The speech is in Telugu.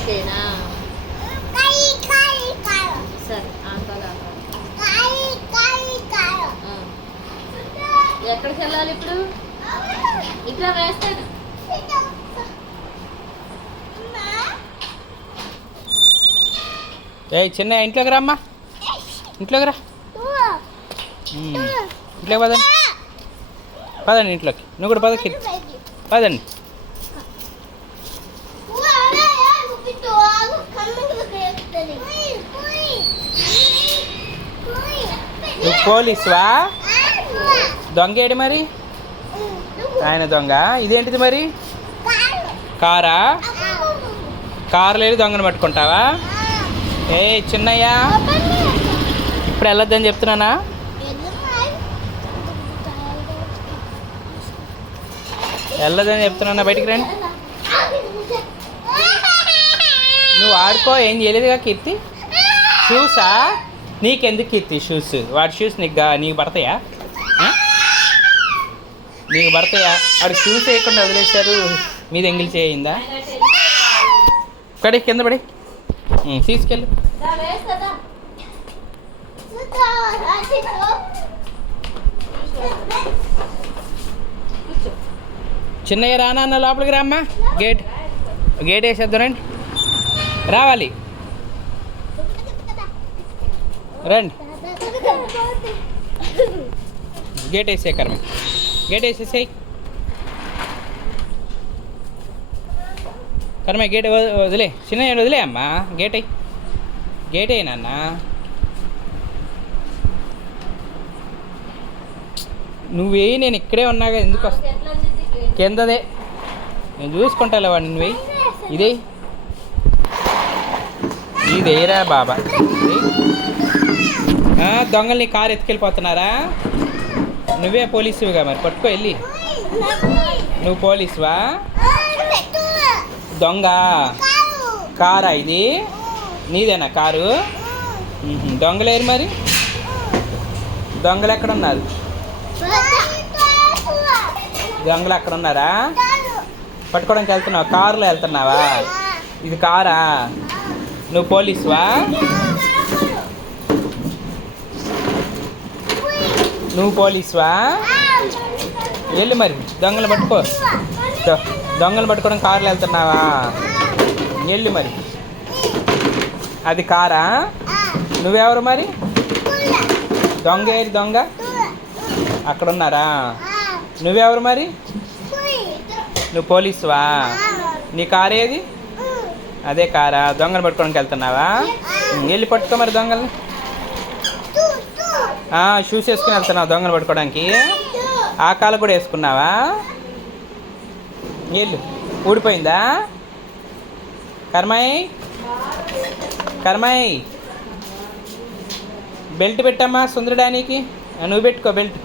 కాలుకేనా సరే ఎక్కడికి వెళ్ళాలి ఇప్పుడు ఇట్లా వేస్తాను ఏ చిన్న ఇంట్లోకి రా అమ్మా ఇంట్లోకి రా ఇంట్లోకి పదండి పదండి ఇంట్లోకి నువ్వు కూడా పదకి పదండి నువ్వు పోలీసువా దొంగేడు మరి ఆయన దొంగ ఇదేంటిది మరి కారా కారులో వెళ్ళి దొంగను పట్టుకుంటావా ఏ చిన్నయ్యా ఇప్పుడు వెళ్ళొద్దని చెప్తున్నానా వెళ్ళొద్దని చెప్తున్నా బయటికి రండి నువ్వు ఆడుకో ఏం చేయలేదుగా కీర్తి షూసా నీకెందుకు కీర్తి షూస్ వాడి షూస్ నీకు పడతాయా నీకు పడతాయా వాడు షూస్ వేయకుండా వదిలేశారు మీద ఎంగిల్ చేయిందా పడి కింద పడి తీసుకెళ్ళు చిన్నయ్య రానా అన్న లోపలికి రామ్మా గేట్ వేసేద్దాం రండి రావాలి రండి గేట్ వేసే కర్మ గేట్ వేసేసేయి కర్మ గేట్ వదిలే చిన్న వదిలే అమ్మా గేట్ అయినా నువ్వే నేను ఇక్కడే ఉన్నాగా ఎందుకు వస్తా కిందదే నేను చూసుకుంటా వాడిని నువ్వే ఇదేరా బాబా దొంగల్ని కారు ఎత్తుకెళ్ళిపోతున్నారా నువ్వే పోలీసుగా మరి పట్టుకో వెళ్ళి నువ్వు పోలీసువా దొంగ కారా ఇది నీదేనా కారు దొంగలేరు మరి దొంగలు ఎక్కడున్నారు దొంగలు ఎక్కడ ఉన్నారా పట్టుకోవడానికి వెళ్తున్నావా కారులో వెళ్తున్నావా ఇది కారా నువ్వు పోలీసువా నువ్వు పోలీసువా వెళ్ళి మరి దొంగలు పట్టుకో దొంగలు పట్టుకోవడం కారులో వెళ్తున్నావా వెళ్ళి మరి అది కారా నువ్వెవరు మరి దొంగ ఏది దొంగ అక్కడ ఉన్నారా నువ్వెవరు మరి నువ్వు పోలీసువా నీ కారు ఏది అదే కారా దొంగలు పట్టుకోవడానికి వెళ్తున్నావా వెళ్ళి పట్టుకో మరి దొంగల్ని షూస్ వేసుకుని వెళ్తున్నావు దొంగలు పట్టుకోవడానికి ఆ కాలు కూడా వేసుకున్నావా వెళ్ళు ఊడిపోయిందా కర్మాయి బెల్ట్ పెట్టమ్మా సుందరడానికి నువ్వు పెట్టుకో బెల్ట్